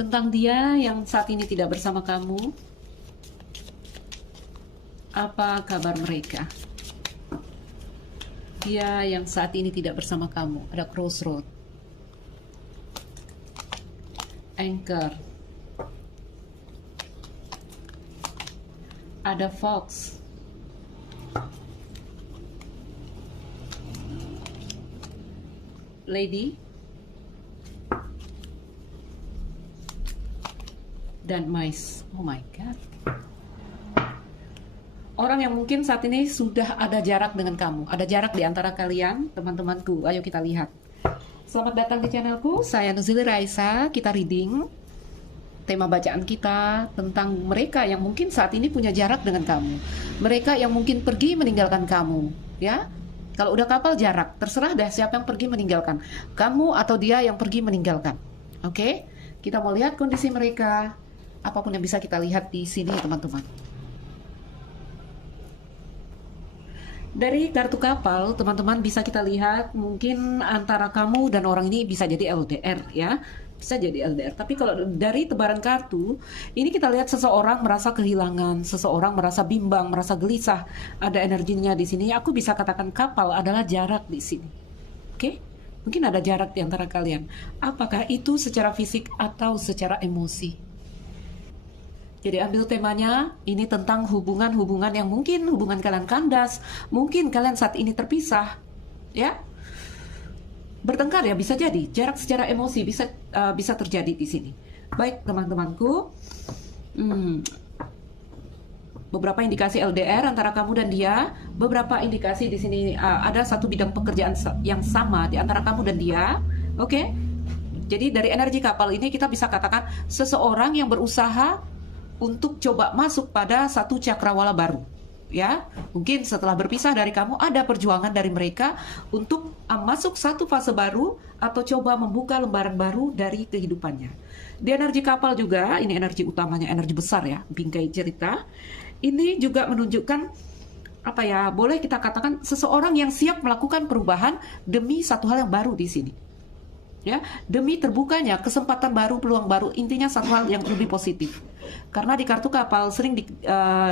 Tentang dia yang saat ini tidak bersama kamu, apa kabar mereka? Dia yang saat ini tidak bersama kamu, ada crossroad, anchor, ada fox, lady, dan mice. Oh my god. Orang yang mungkin saat ini sudah ada jarak dengan kamu, ada jarak di antara kalian, teman-temanku. Ayo kita lihat. Selamat datang di channelku, saya Nuzili Raisa. Kita reading tema bacaan kita tentang mereka yang mungkin saat ini punya jarak dengan kamu, mereka yang mungkin pergi meninggalkan kamu, ya. Kalau udah kapal jarak, terserah deh siapa yang pergi meninggalkan, kamu atau dia yang pergi meninggalkan. Oke, kita mau lihat kondisi mereka, apapun yang bisa kita lihat di sini, teman-teman. Dari kartu kapal, teman-teman, bisa kita lihat mungkin antara kamu dan orang ini bisa jadi LDR, ya. Bisa jadi LDR. Tapi kalau dari tebaran kartu, ini kita lihat seseorang merasa kehilangan, seseorang merasa bimbang, merasa gelisah. Ada energinya di sini. Aku bisa katakan kapal adalah jarak di sini. Oke? Mungkin ada jarak di antara kalian. Apakah itu secara fisik atau secara emosi? Jadi ambil temanya, ini tentang hubungan-hubungan yang mungkin hubungan kalian kandas, mungkin kalian saat ini terpisah, ya. Bertengkar ya, bisa jadi jarak secara emosi bisa terjadi di sini. Baik teman-temanku, beberapa indikasi LDR antara kamu dan dia, beberapa indikasi di sini ada satu bidang pekerjaan yang sama di antara kamu dan dia, oke? Jadi dari energi kapal ini kita bisa katakan seseorang yang berusaha untuk coba masuk pada satu cakrawala baru, ya. Mungkin setelah berpisah dari kamu ada perjuangan dari mereka untuk masuk satu fase baru atau coba membuka lembaran baru dari kehidupannya. Di energi kapal juga, ini energi utamanya, energi besar ya, bingkai cerita. Ini juga menunjukkan apa ya? Boleh kita katakan seseorang yang siap melakukan perubahan demi satu hal yang baru di sini. Ya, demi terbukanya kesempatan baru, peluang baru, intinya satu hal yang lebih positif. Karena di kartu kapal sering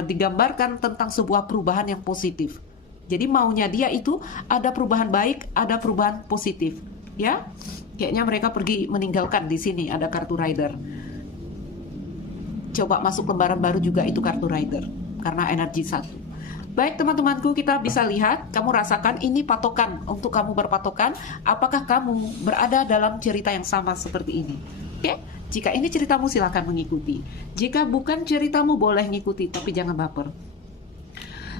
digambarkan tentang sebuah perubahan yang positif. Jadi maunya dia itu ada perubahan baik, ada perubahan positif, ya. Kayaknya mereka pergi meninggalkan di sini ada kartu rider. Coba masuk lembaran baru juga itu kartu rider karena energi satu. Baik teman-temanku, kita bisa lihat, kamu rasakan ini patokan untuk kamu berpatokan, apakah kamu berada dalam cerita yang sama seperti ini. Oke, jika ini ceritamu silahkan mengikuti. Jika bukan ceritamu boleh ngikuti, tapi jangan baper.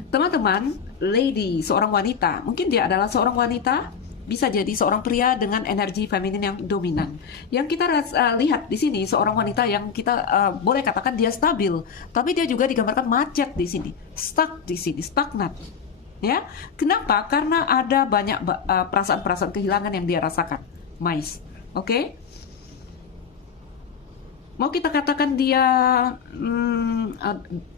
Teman-teman, lady, seorang wanita, mungkin dia adalah seorang wanita, bisa jadi seorang pria dengan energi feminin yang dominan. Yang kita lihat di sini seorang wanita yang kita boleh katakan dia stabil, tapi dia juga digambarkan macet di sini, stuck di sini, stagnant. Ya, kenapa? Karena ada banyak perasaan-perasaan kehilangan yang dia rasakan. Mice, oke? Mau kita katakan dia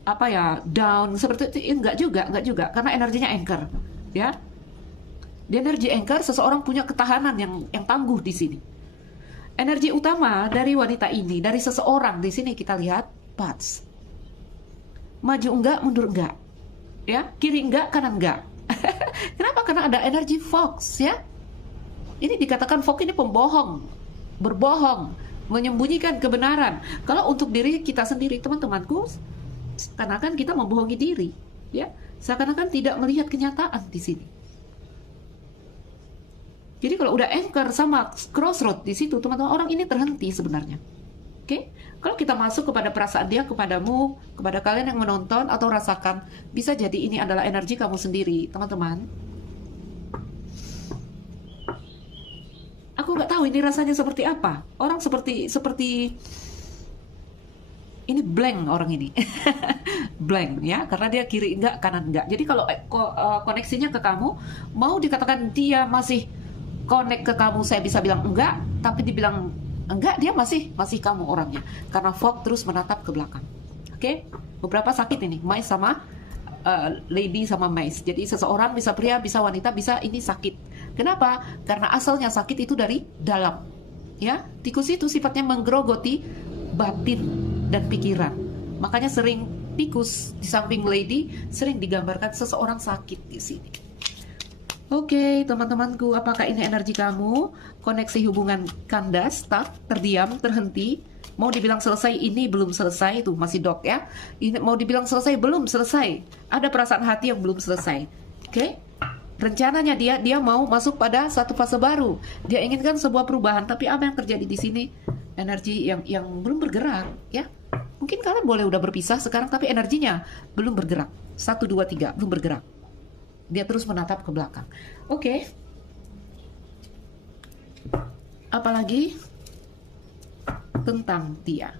apa ya, down seperti itu? Enggak juga, karena energinya anchor, ya. Di energi anchor, seseorang punya ketahanan yang tangguh di sini. Energi utama dari wanita ini, dari seseorang di sini kita lihat paths. Maju enggak, mundur enggak. Ya, kiri enggak, kanan enggak. Kenapa? Karena ada energi fox, ya. Ini dikatakan fox ini pembohong, berbohong, menyembunyikan kebenaran. Kalau untuk diri kita sendiri, teman-temanku, seakan-akan kita membohongi diri, ya. Seakan-akan tidak melihat kenyataan di sini. Jadi kalau udah anchor sama crossroad di situ, teman-teman, orang ini terhenti sebenarnya. Oke? Kalau kita masuk kepada perasaan dia, kepadamu, kepada kalian yang menonton atau rasakan, bisa jadi ini adalah energi kamu sendiri, teman-teman. Aku nggak tahu ini rasanya seperti apa. Orang seperti ini blank orang ini. Blank ya, karena dia kiri enggak, kanan enggak. Jadi kalau koneksinya ke kamu, mau dikatakan dia masih connect ke kamu, saya bisa bilang enggak, tapi dibilang enggak, dia masih kamu orangnya, karena fog terus menatap ke belakang. Oke, beberapa sakit ini, mice sama lady sama mice. Jadi seseorang bisa pria, bisa wanita, bisa ini sakit. Kenapa? Karena asalnya sakit itu dari dalam. Ya, tikus itu sifatnya menggerogoti batin dan pikiran. Makanya sering tikus di samping lady sering digambarkan seseorang sakit di sini. Oke, teman-temanku, apakah ini energi kamu? Koneksi hubungan kandas, stuck, terdiam, terhenti. Mau dibilang selesai, ini belum selesai, tuh masih dok ya. Ini mau dibilang selesai, belum selesai. Ada perasaan hati yang belum selesai. Oke? Rencananya dia mau masuk pada satu fase baru. Dia inginkan sebuah perubahan, tapi apa yang terjadi di sini? Energi yang belum bergerak, ya. Mungkin kalian boleh udah berpisah sekarang, tapi energinya belum bergerak. 1, 2, 3, belum bergerak. Dia terus menatap ke belakang. Oke. Apalagi tentang dia.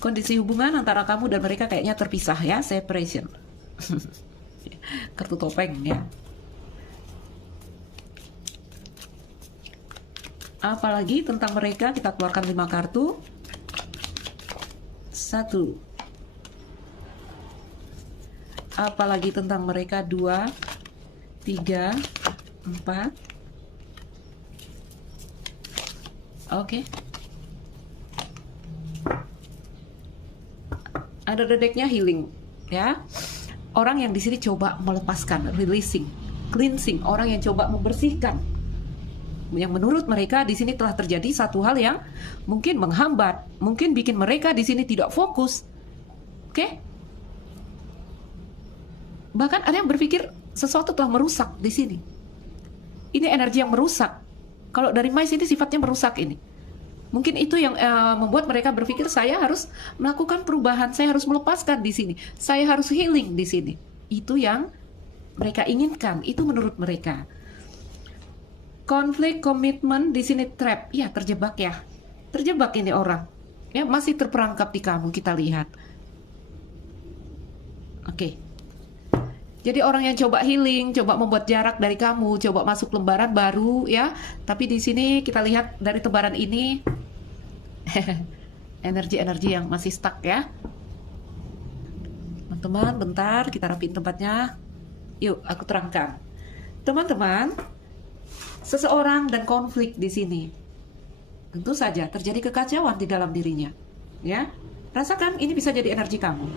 Kondisi hubungan antara kamu dan mereka kayaknya terpisah ya, separation. Kartu topeng ya. Apalagi tentang mereka, kita keluarkan 5 kartu. 1. Apalagi tentang mereka, 2, 3, 4. Oke. Ada dedeknya healing, ya. Orang yang di sini coba melepaskan, releasing, cleansing, orang yang coba membersihkan. Yang menurut mereka di sini telah terjadi satu hal yang mungkin menghambat, mungkin bikin mereka di sini tidak fokus. Oke? Bahkan ada yang berpikir sesuatu telah merusak di sini. Ini energi yang merusak. Kalau dari Mais ini sifatnya merusak ini. Mungkin itu yang membuat mereka berpikir saya harus melakukan perubahan, saya harus melepaskan di sini, saya harus healing di sini. Itu yang mereka inginkan, itu menurut mereka. Konflik, komitmen di sini trap, ya terjebak ya, terjebak ini orang, ya masih terperangkap di kamu kita lihat. Oke. Jadi orang yang coba healing, coba membuat jarak dari kamu, coba masuk lembaran baru ya. Tapi di sini kita lihat dari tebaran ini energi-energi yang masih stuck ya. Teman-teman, bentar kita rapiin tempatnya. Yuk, aku terangkan. Teman-teman, seseorang dan konflik di sini. Tentu saja terjadi kekacauan di dalam dirinya. Ya. Rasakan ini bisa jadi energi kamu.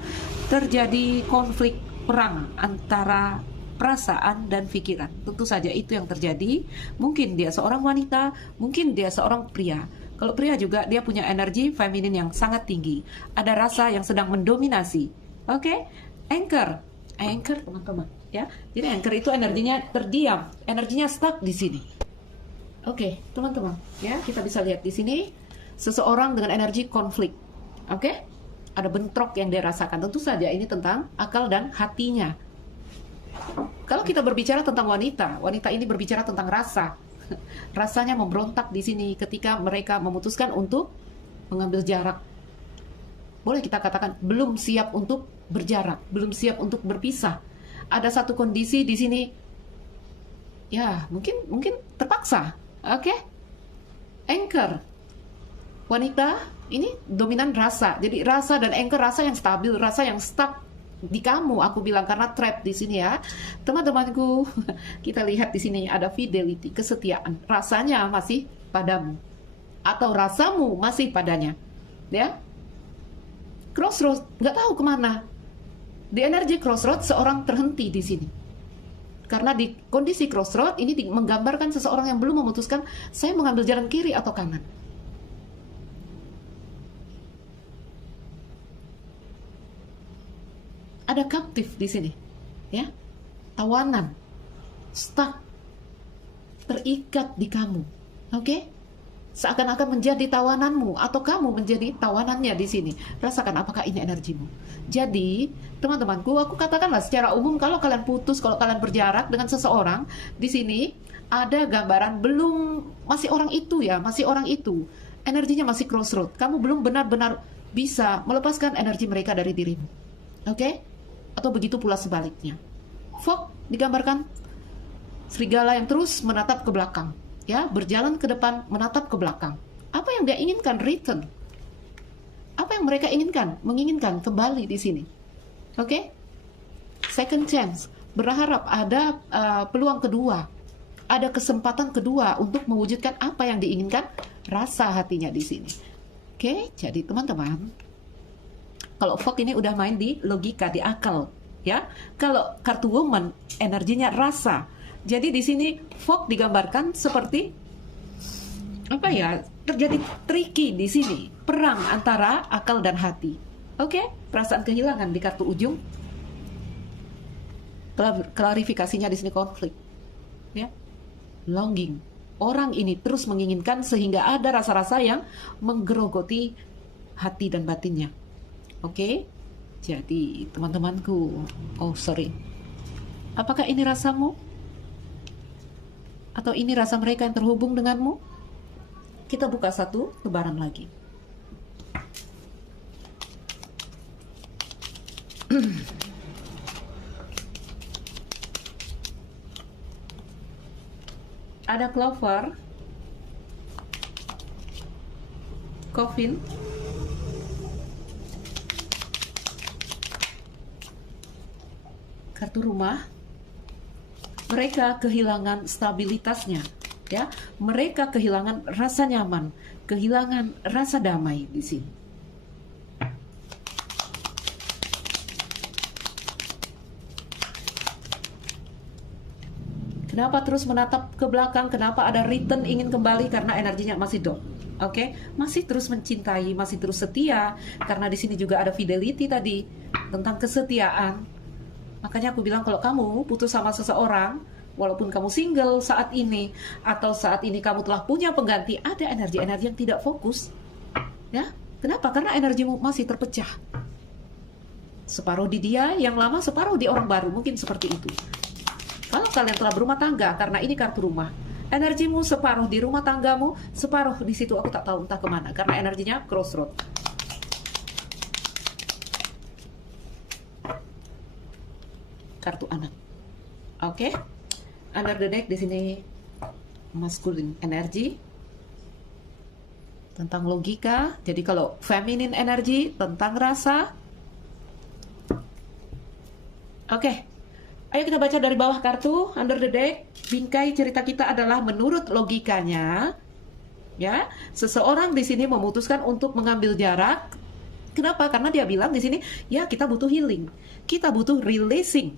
Terjadi konflik, perang antara perasaan dan pikiran. Tentu saja itu yang terjadi. Mungkin dia seorang wanita, mungkin dia seorang pria. Kalau pria juga dia punya energi feminin yang sangat tinggi. Ada rasa yang sedang mendominasi. Oke? Anchor teman-teman ya. Jadi anchor itu energinya terdiam, energinya stuck di sini. Oke, teman-teman ya, kita bisa lihat di sini seseorang dengan energi konflik. Oke? Ada bentrok yang dia rasakan. Tentu saja ini tentang akal dan hatinya. Kalau kita berbicara tentang wanita, wanita ini berbicara tentang rasa. Rasanya memberontak di sini ketika mereka memutuskan untuk mengambil jarak. Boleh kita katakan belum siap untuk berjarak, belum siap untuk berpisah. Ada satu kondisi di sini, ya mungkin terpaksa. Oke? Anchor. Wanita ini dominan rasa. Jadi rasa dan anchor, rasa yang stabil, rasa yang stuck di kamu, aku bilang, karena trap di sini ya. Teman-temanku, kita lihat di sini ada fidelity, kesetiaan. Rasanya masih padamu atau rasamu masih padanya. Ya. Crossroad, nggak tahu kemana. Di energi crossroad seorang terhenti di sini. Karena di kondisi crossroad ini menggambarkan seseorang yang belum memutuskan saya mengambil jalan kiri atau kanan. Ada captive di sini, ya, tawanan, stuck, terikat di kamu, oke? Seakan-akan menjadi tawananmu atau kamu menjadi tawanannya di sini. Rasakan apakah ini energimu. Jadi, teman-temanku, aku katakanlah secara umum kalau kalian putus, kalau kalian berjarak dengan seseorang, di sini ada gambaran masih orang itu ya, masih orang itu. Energinya masih crossroad. Kamu belum benar-benar bisa melepaskan energi mereka dari dirimu. Oke? Atau begitu pula sebaliknya. Fog digambarkan serigala yang terus menatap ke belakang. Ya, berjalan ke depan, menatap ke belakang. Apa yang dia inginkan? Return. Apa yang mereka inginkan? Menginginkan kembali di sini. Oke? Second chance. Berharap ada peluang kedua. ada kesempatan kedua untuk mewujudkan apa yang diinginkan rasa hatinya di sini. Oke, jadi teman-teman, kalau Fog ini udah main di logika, di akal, ya. Kalau kartu Woman energinya rasa. Jadi di sini Fog digambarkan seperti apa ya? Terjadi tricky di sini, perang antara akal dan hati. Oke, perasaan kehilangan di kartu ujung. Klarifikasinya di sini konflik, ya. Longing. Orang ini terus menginginkan sehingga ada rasa-rasa yang menggerogoti hati dan batinnya. Oke, jadi teman-temanku, oh sorry, apakah ini rasamu? Atau ini rasa mereka yang terhubung denganmu? Kita buka satu lembaran lagi. Ada Clover, Coffin, kartu rumah. Mereka kehilangan stabilitasnya, ya. Mereka kehilangan rasa nyaman, kehilangan rasa damai di sini. Kenapa terus menatap ke belakang? Kenapa ada return ingin kembali? Karena energinya masih down. Oke, masih terus mencintai, masih terus setia. Karena di sini juga ada fidelity tadi tentang kesetiaan. Makanya aku bilang kalau kamu putus sama seseorang, walaupun kamu single saat ini atau saat ini kamu telah punya pengganti, ada energi-energi yang tidak fokus. Ya, kenapa? Karena energimu masih terpecah. Separuh di dia yang lama, separuh di orang baru, mungkin seperti itu. Kalau kalian telah berumah tangga, karena ini kartu rumah, energimu separuh di rumah tanggamu, separuh di situ aku tak tahu entah kemana, karena energinya crossroad. Kartu anak. Oke. Under the deck di sini masculine energy tentang logika. Jadi kalau feminine energy tentang rasa. Oke. Ayo kita baca dari bawah kartu under the deck. Bingkai cerita kita adalah menurut logikanya, ya, seseorang di sini memutuskan untuk mengambil jarak. Kenapa? Karena dia bilang di sini, ya kita butuh healing, kita butuh releasing,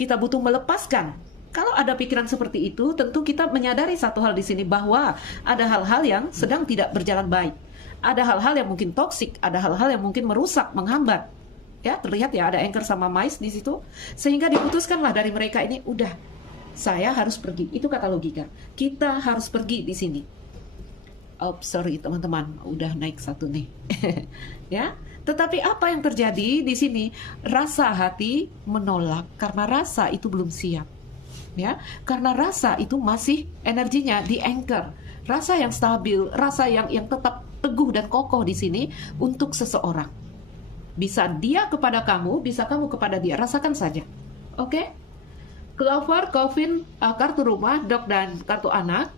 kita butuh melepaskan. Kalau ada pikiran seperti itu, tentu kita menyadari satu hal di sini bahwa ada hal-hal yang sedang tidak berjalan baik, ada hal-hal yang mungkin toksik, ada hal-hal yang mungkin merusak, menghambat. Ya, terlihat ya ada Anchor sama Mais di situ, sehingga diputuskanlah dari mereka ini, udah, saya harus pergi. Itu kata logika. Kita harus pergi di sini. Oh, sorry teman-teman, udah naik satu nih. Ya, tetapi apa yang terjadi di sini? Rasa hati menolak karena rasa itu belum siap. Ya, karena rasa itu masih energinya di anchor. Rasa yang stabil, rasa yang tetap teguh dan kokoh di sini untuk seseorang. Bisa dia kepada kamu, bisa kamu kepada dia. Rasakan saja. Oke? Clover, Coffin, kartu rumah, dog, dan kartu anak.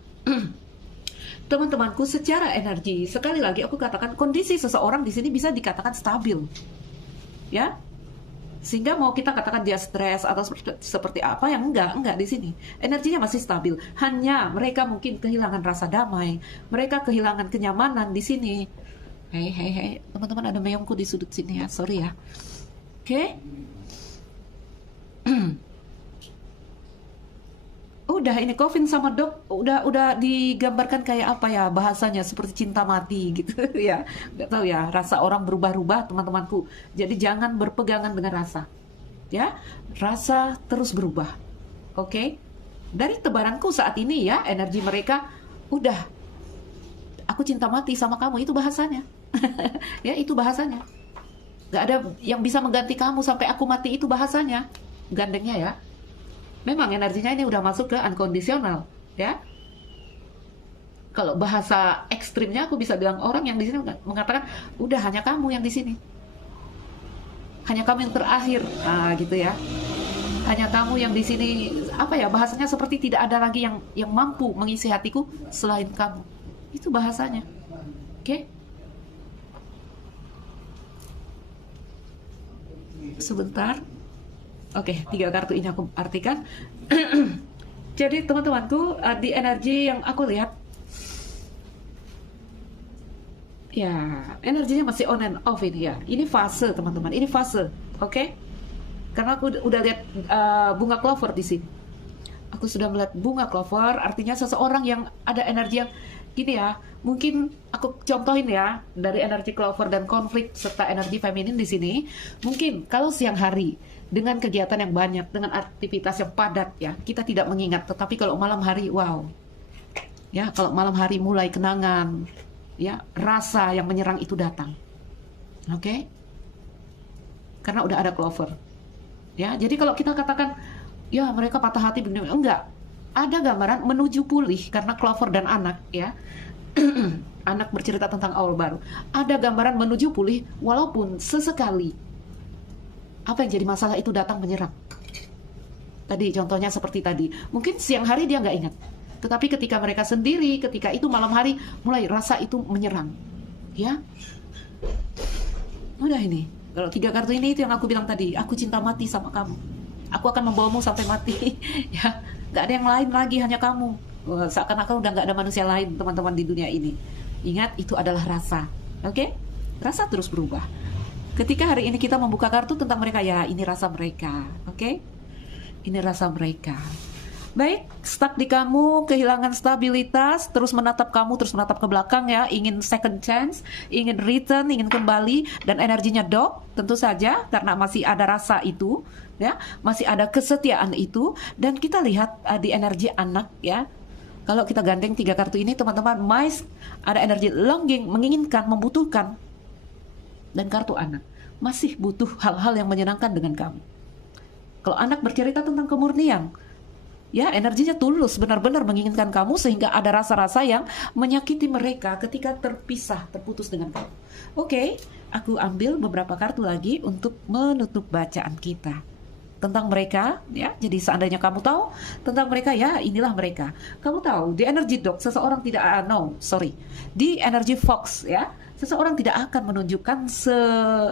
Teman-temanku, secara energi, sekali lagi aku katakan kondisi seseorang di sini bisa dikatakan stabil. Ya? Sehingga mau kita katakan dia stres atau seperti apa, yang enggak di sini. Energinya masih stabil. Hanya mereka mungkin kehilangan rasa damai. Mereka kehilangan kenyamanan di sini. Hei, teman-teman, ada meongku di sudut sini ya, sorry ya. Oke. Udah ini Coffin sama Dog udah digambarkan kayak apa ya bahasanya, seperti cinta mati gitu ya. Nggak tahu ya, rasa orang berubah-ubah teman-temanku. Jadi jangan berpegangan dengan rasa. Ya, rasa terus berubah. Oke. Dari tebaranku saat ini ya, energi mereka udah, aku cinta mati sama kamu, itu bahasanya. Ya, itu bahasanya. Gak ada yang bisa mengganti kamu sampai aku mati, itu bahasanya. Gandengnya ya. Memang energinya ini udah masuk ke unconditional, ya. Kalau bahasa ekstrimnya aku bisa bilang orang yang di sini mengatakan, udah hanya kamu yang di sini. Hanya kamu yang terakhir. Nah, gitu ya. Hanya kamu yang di sini, apa ya, bahasanya seperti tidak ada lagi yang mampu mengisi hatiku selain kamu. Itu bahasanya. Oke? Sebentar. Oke, 3 kartu ini aku artikan. Jadi teman-temanku, di energi yang aku lihat, ya energinya masih on and off ini ya. Ini fase teman-teman, ini fase, oke? Karena aku udah lihat bunga clover di sini. Aku sudah melihat bunga clover, artinya seseorang yang ada energi yang gini ya. Mungkin aku contohin ya, dari energi clover dan konflik serta energi feminin di sini. Mungkin kalau siang hari dengan kegiatan yang banyak, dengan aktivitas yang padat ya, kita tidak mengingat. Tetapi kalau malam hari, wow. Ya, kalau malam hari mulai kenangan, ya, rasa yang menyerang itu datang. Oke? Karena udah ada clover. Ya, jadi kalau kita katakan ya mereka patah hati begini, enggak. Ada gambaran menuju pulih karena clover dan anak ya. Anak bercerita tentang awal baru. Ada gambaran menuju pulih walaupun sesekali apa yang jadi masalah itu datang menyerang. Tadi contohnya seperti tadi. Mungkin siang hari dia nggak ingat. Tetapi ketika mereka sendiri, ketika itu malam hari mulai rasa itu menyerang. Ya. Udah ini. Kalau 3 kartu ini itu yang aku bilang tadi, aku cinta mati sama kamu. Aku akan membawamu sampai mati. Ya, nggak ada yang lain lagi, hanya kamu. Seakan-akan udah nggak ada manusia lain, teman-teman, di dunia ini. Ingat, itu adalah rasa. Oke? Rasa terus berubah. Ketika hari ini kita membuka kartu tentang mereka, ya ini rasa mereka. Oke? Ini rasa mereka. Baik, stuck di kamu, kehilangan stabilitas, terus menatap kamu, terus menatap ke belakang ya, ingin second chance, ingin return, ingin kembali, dan energinya dok, tentu saja, karena masih ada rasa itu, ya, masih ada kesetiaan itu, dan kita lihat di energi anak ya, kalau kita gandeng 3 kartu ini teman-teman, mais, ada energi longing, menginginkan, membutuhkan, dan kartu anak, masih butuh hal-hal yang menyenangkan dengan kamu. Kalau anak bercerita tentang kemurnian, ya, energinya tulus, benar-benar menginginkan kamu sehingga ada rasa-rasa yang menyakiti mereka ketika terpisah, terputus dengan kamu. Oke, aku ambil beberapa kartu lagi untuk menutup bacaan kita tentang mereka, ya. Jadi seandainya kamu tahu tentang mereka, ya inilah mereka. Kamu tahu di energi dog seseorang tidak di energi fox ya, seseorang tidak akan menunjukkan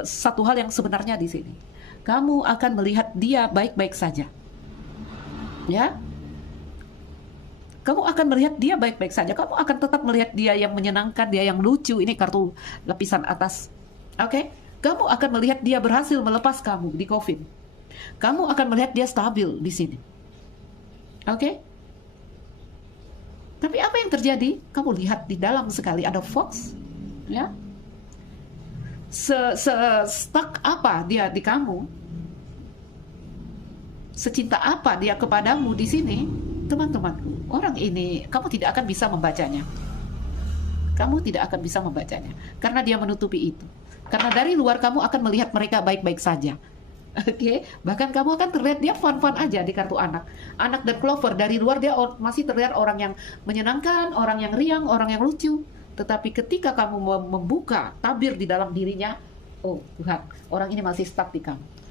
satu hal yang sebenarnya di sini. Kamu akan melihat dia baik-baik saja. Ya, kamu akan melihat dia baik-baik saja. Kamu akan tetap melihat dia yang menyenangkan, dia yang lucu. Ini kartu lapisan atas. Oke? Kamu akan melihat dia berhasil melepas kamu di COVID. Kamu akan melihat dia stabil di sini. Oke? Tapi apa yang terjadi? Kamu lihat di dalam sekali ada fox. Ya? Stuck apa dia di kamu? Secinta apa dia kepadamu di sini, teman-temanku? Orang ini kamu tidak akan bisa membacanya. Kamu tidak akan bisa membacanya karena dia menutupi itu. Karena dari luar kamu akan melihat mereka baik-baik saja. Oke, bahkan kamu akan terlihat dia fun-fun aja di kartu anak. Anak dan clover dari luar dia masih terlihat orang yang menyenangkan, orang yang riang, orang yang lucu. Tetapi ketika kamu membuka tabir di dalam dirinya, oh Tuhan, orang ini masih stuck di kamu.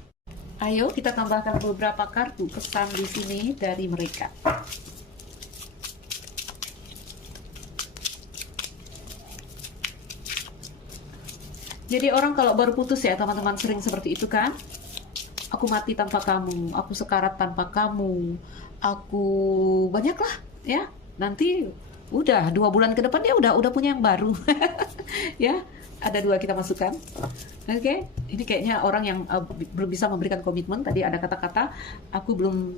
Ayo kita tambahkan beberapa kartu pesan di sini dari mereka. Jadi orang kalau baru putus ya teman-teman sering seperti itu kan. Aku mati tanpa kamu, aku sekarat tanpa kamu, aku banyaklah ya. Nanti udah 2 bulan ke depan dia udah punya yang baru. Ya, ada 2 kita masukkan. Oke, ini kayaknya orang yang belum bisa memberikan komitmen. Tadi ada kata-kata, aku belum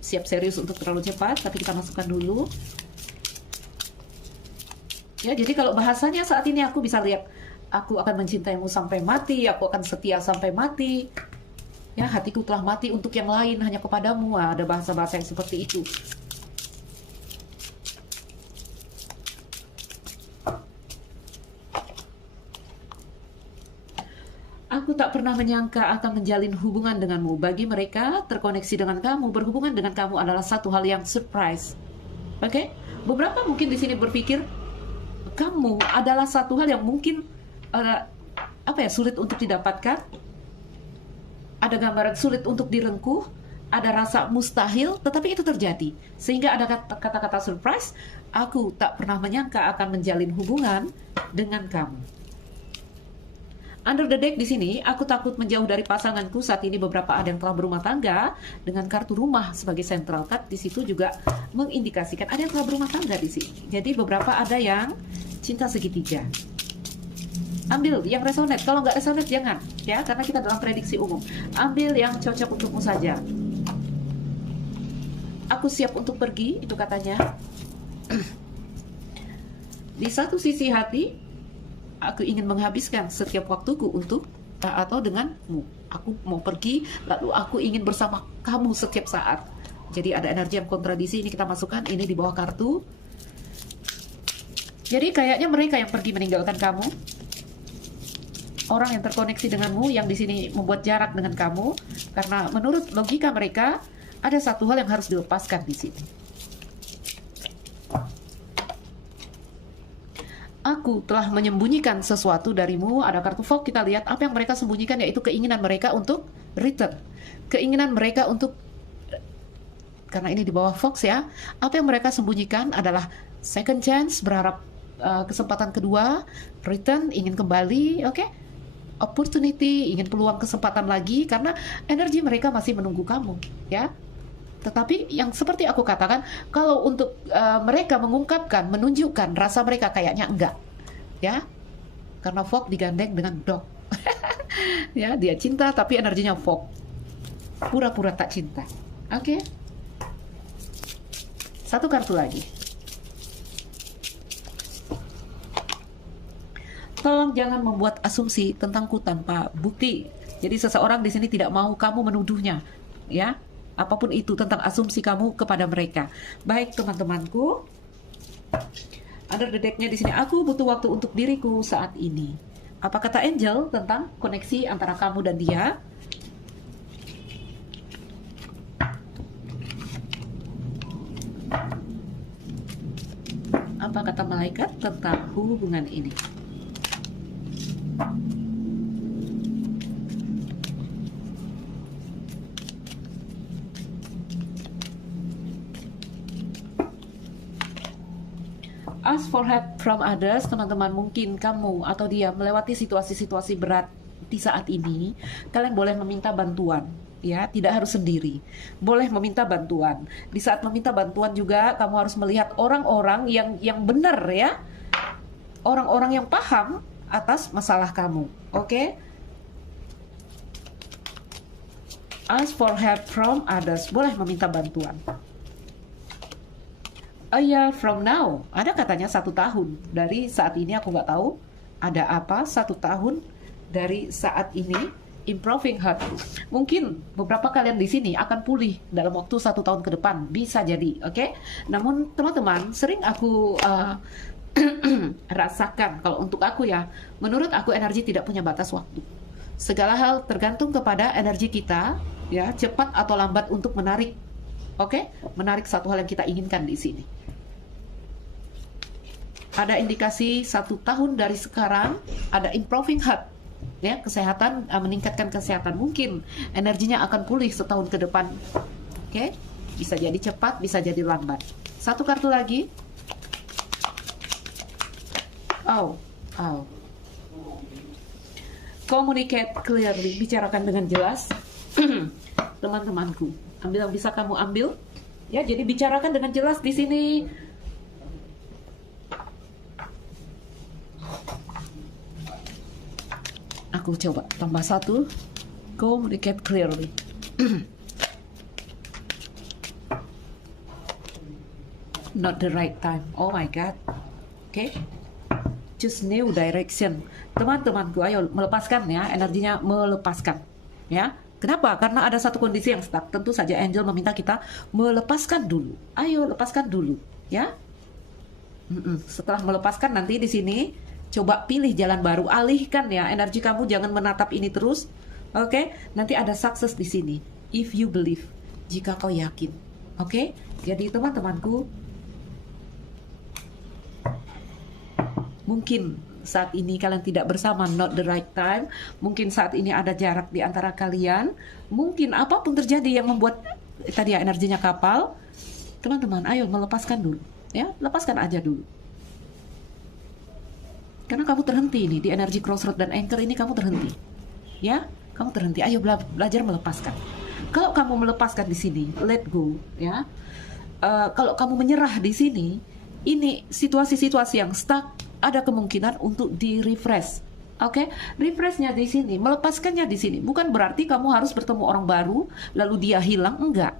siap serius untuk terlalu cepat, tapi kita masukkan dulu. Ya, jadi kalau bahasanya saat ini aku bisa lihat, aku akan mencintaimu sampai mati, aku akan setia sampai mati. Ya, hatiku telah mati untuk yang lain, hanya kepadamu. Ada bahasa-bahasa yang seperti itu. Aku tak pernah menyangka akan menjalin hubungan denganmu. Bagi mereka, terkoneksi dengan kamu, berhubungan dengan kamu adalah satu hal yang surprise. Oke? Beberapa mungkin di sini berpikir, kamu adalah satu hal yang mungkin sulit untuk didapatkan. Ada gambaran sulit untuk direngkuh, ada rasa mustahil, tetapi itu terjadi. Sehingga ada kata-kata surprise, aku tak pernah menyangka akan menjalin hubungan dengan kamu. Under the deck di sini, aku takut menjauh dari pasanganku. Saat ini beberapa ada yang telah berumah tangga dengan kartu rumah sebagai central card. Di situ juga mengindikasikan ada yang telah berumah tangga di sini. Jadi beberapa ada yang cinta segitiga. Ambil yang resonate. Kalau nggak resonate jangan, ya, karena kita dalam prediksi umum. Ambil yang cocok untukmu saja. Aku siap untuk pergi, itu katanya. Di satu sisi hati, aku ingin menghabiskan setiap waktuku untuk atau denganmu. Aku mau pergi, lalu aku ingin bersama kamu setiap saat. Jadi ada energi yang kontradiksi, ini kita masukkan, ini di bawah kartu. Jadi kayaknya mereka yang pergi meninggalkan kamu. Orang yang terkoneksi denganmu, yang di sini membuat jarak dengan kamu, karena menurut logika mereka ada satu hal yang harus dilepaskan di sini. Aku telah menyembunyikan sesuatu darimu. Ada kartu Fog, kita lihat apa yang mereka sembunyikan, yaitu keinginan mereka untuk return. Keinginan mereka untuk, karena ini di bawah Fox ya, apa yang mereka sembunyikan adalah second chance, berharap kesempatan kedua, return, ingin kembali, oke? Opportunity, ingin peluang kesempatan lagi, karena energi mereka masih menunggu kamu, ya. Tetapi yang seperti aku katakan, kalau untuk mereka mengungkapkan, menunjukkan rasa mereka kayaknya enggak, ya, karena Fog digandeng dengan Dog. Ya, dia cinta tapi energinya Fog, pura-pura tak cinta. Oke. Satu kartu lagi. Tolong jangan membuat asumsi tentangku tanpa bukti. Jadi seseorang di sini tidak mau kamu menuduhnya, ya. Apapun itu tentang asumsi kamu kepada mereka. Baik teman-temanku. Under the deck-nya di sini, aku butuh waktu untuk diriku saat ini. Apa kata Angel tentang koneksi antara kamu dan dia? Apa kata malaikat tentang hubungan ini? Ask for help from others. Teman-teman, mungkin kamu atau dia melewati situasi-situasi berat di saat ini. Kalian boleh meminta bantuan, ya, tidak harus sendiri. Boleh meminta bantuan. Di saat meminta bantuan juga kamu harus melihat orang-orang yang benar, ya. Orang-orang yang paham atas masalah kamu. Oke? Ask for help from others. Boleh meminta bantuan. A year from now, ada katanya 1 tahun dari saat ini. Aku nggak tahu ada apa 1 tahun dari saat ini. Improving heart, mungkin beberapa kalian di sini akan pulih dalam waktu 1 tahun ke depan, bisa jadi, oke? Namun teman-teman, sering aku rasakan, kalau untuk aku ya, menurut aku energi tidak punya batas waktu. Segala hal tergantung kepada energi kita, ya, cepat atau lambat untuk menarik, oke? Menarik satu hal yang kita inginkan di sini. Ada indikasi 1 tahun dari sekarang, ada improving health, ya, kesehatan, meningkatkan kesehatan. Mungkin energinya akan pulih setahun ke depan, oke? Bisa jadi cepat, bisa jadi lambat. Satu kartu lagi. Oh. Communicate clearly, bicarakan dengan jelas. Teman-temanku, ambil yang bisa kamu ambil, ya. Jadi bicarakan dengan jelas di sini. Aku coba tambah 1. Communicate clearly. Not the right time. Oh my God. Oke. Choose new direction. Teman-temanku, ayo melepaskan, ya. Energinya melepaskan, ya. Kenapa? Karena ada satu kondisi yang stuck. Tentu saja Angel meminta kita melepaskan dulu. Ayo lepaskan dulu, ya. Setelah melepaskan, nanti di sini coba pilih jalan baru, alihkan, ya, energi kamu, jangan menatap ini terus. Oke? Nanti ada sukses di sini. If you believe, jika kau yakin. Oke? Jadi teman-temanku, mungkin saat ini kalian tidak bersama, not the right time. Mungkin saat ini ada jarak di antara kalian. Mungkin apapun terjadi yang membuat tadi ya energinya kapal. Teman-teman, ayo melepaskan dulu, ya, lepaskan aja dulu. Karena kamu terhenti nih di energi crossroad dan anchor ini, kamu terhenti. Ya, kamu terhenti. Ayo belajar melepaskan. Kalau kamu melepaskan di sini, let go, ya. Kalau kamu menyerah di sini, ini situasi-situasi yang stuck ada kemungkinan untuk di-refresh. Oke, refreshnya di sini, melepaskannya di sini. Bukan berarti kamu harus bertemu orang baru, lalu dia hilang, enggak.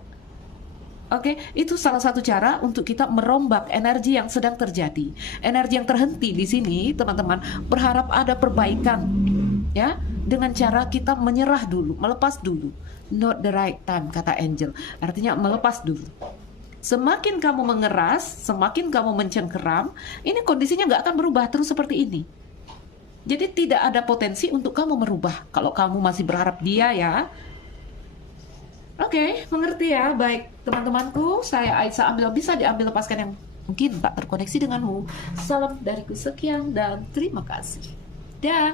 Oke, itu salah satu cara untuk kita merombak energi yang sedang terjadi. Energi yang terhenti di sini, teman-teman, berharap ada perbaikan, ya, dengan cara kita menyerah dulu, melepas dulu. Not the right time, kata Angel. Artinya melepas dulu. Semakin kamu mengeras, semakin kamu mencengkeram, ini kondisinya nggak akan berubah terus seperti ini. Jadi tidak ada potensi untuk kamu merubah kalau kamu masih berharap dia, ya. Oke, mengerti ya. Baik, teman-temanku, saya Aisyah Ambil, bisa diambil lepaskan yang mungkin tak terkoneksi denganmu. Salam dariku sekian dan terima kasih. Dah.